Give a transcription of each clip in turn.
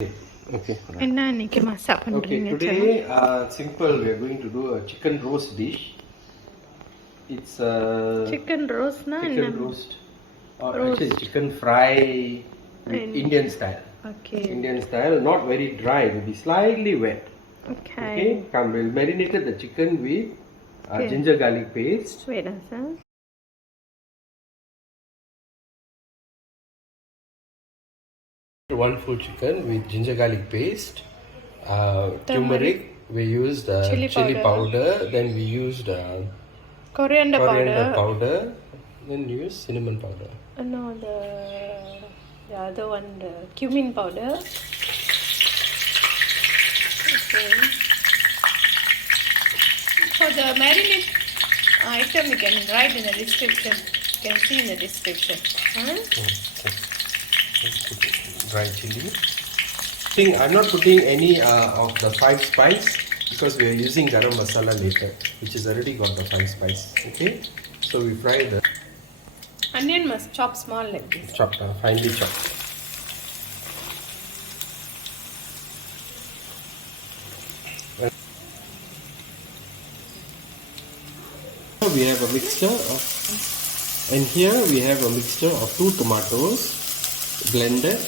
Okay. என்ன இன்னைக்கு மசாலா பண்றீங்க? Okay, today simple. We are going to do a chicken roast dish. It's chicken roast na chicken roast. Or actually chicken fry Indian style. Okay. Indian style, not very dry. It will be slightly wet. Okay. Come, we'll marinate the chicken with ginger garlic paste. Wait a second. One full chicken with ginger garlic paste, turmeric. We used chili powder. Then we used Coriander powder. Then we used cinnamon powder. No, the other one, the cumin powder. Okay. For the marinade item, you can write in the description. You can see in the description. Dry chili. I'm not putting any of the 5 spice because we are using garam masala later, which has already got the 5 spice. Okay, so we fry the onion must chop small like this. Chopped, finely chopped. We have a mixture of, and here we have a mixture of 2 tomatoes blended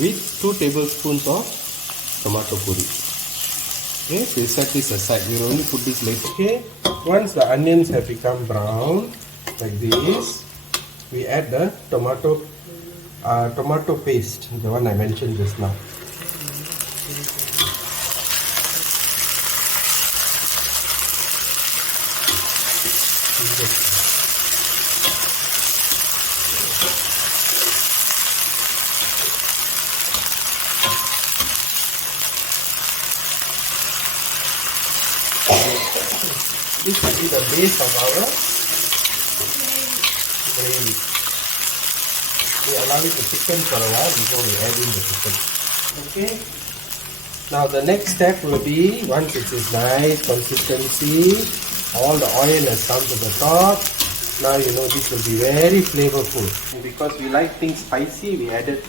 with 2 tablespoons of tomato puree. Okay, so we set this aside. We will only put this later. Okay, once the onions have become brown like this, we add the tomato paste, the one I mentioned just now. This will be the base of our gravy. We allow it to thicken for a while before we add in the chicken. Okay. Now the next step will be, once it is nice consistency, all the oil has come to the top. Now you know this will be very flavorful. Because we like things spicy, we added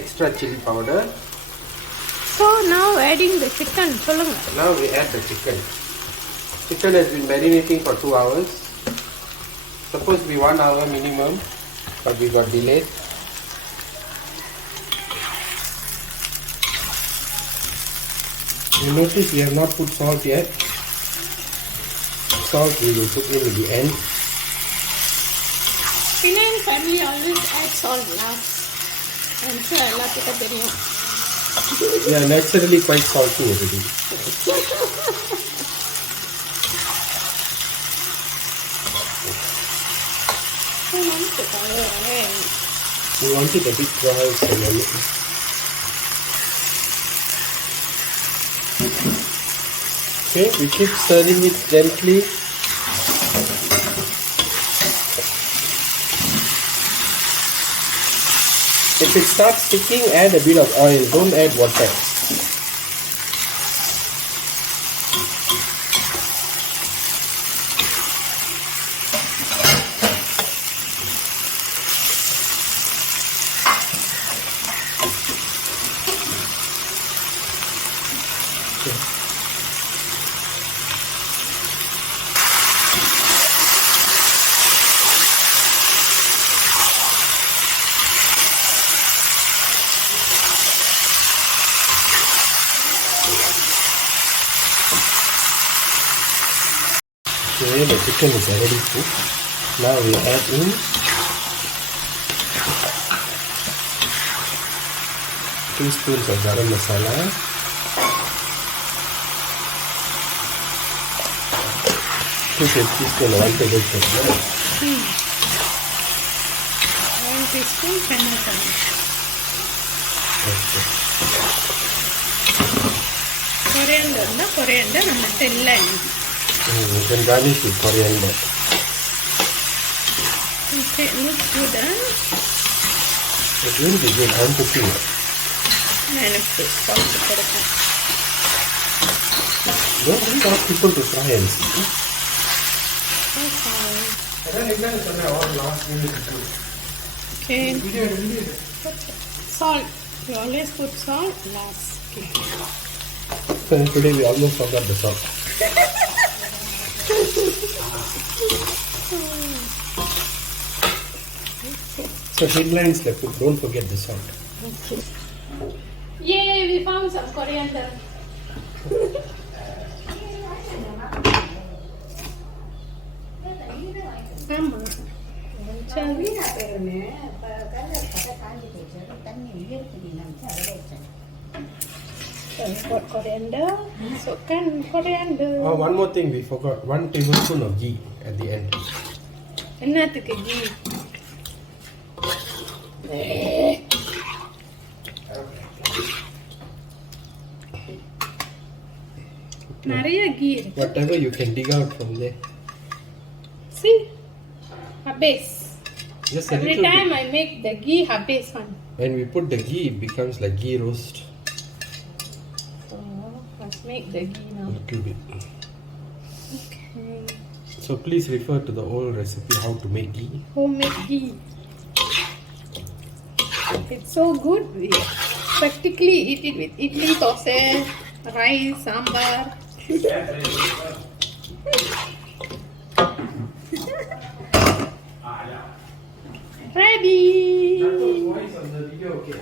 extra chili powder. So now adding the chicken. Now we add the chicken. Chicken has been marinating for 2 hours. Supposed to be 1 hour minimum, but we got delayed. You notice we have not put salt yet. Salt we will put in the end. Penang family always add salt last. And so I love it. We are naturally quite salty already. We want it a bit dry, so okay, we keep stirring it gently. If it starts sticking, add a bit of oil, don't add water. Okay, the chicken is already cooked. Now we add in teaspoons of garam masala, 2 tablespoons of 1 tablespoon. 1 teaspoon Penang. Okay. Coriander நம்ம தெல்ல You can garnish with coriander. Okay, looks good, huh? It will be good. I'm cooking it. Don't want people to try and see. Okay. Salt. You always put salt last. Today we almost forgot the salt. So headlines like don't forget the salt. Okay. Yay, we found some coriander. ஆமா. Got coriander. Masukkan coriander. Oh, one more thing we forgot. 1 tablespoon of ghee at the end. என்னத்துக்கு ghee? நிறைய ghee இருக்கு. Whatever you can dig out from there. See? Habis. Just a Every little time bit. I make the ghee habis one. When we put the ghee, it becomes like ghee roast. So let's make the ghee now. A little bit. Okay. So please refer to the old recipe how to make ghee. Homemade ghee. It's so good. We practically eat it with idli, dosa, rice, sambar. Ready. That was voice on the video, okay.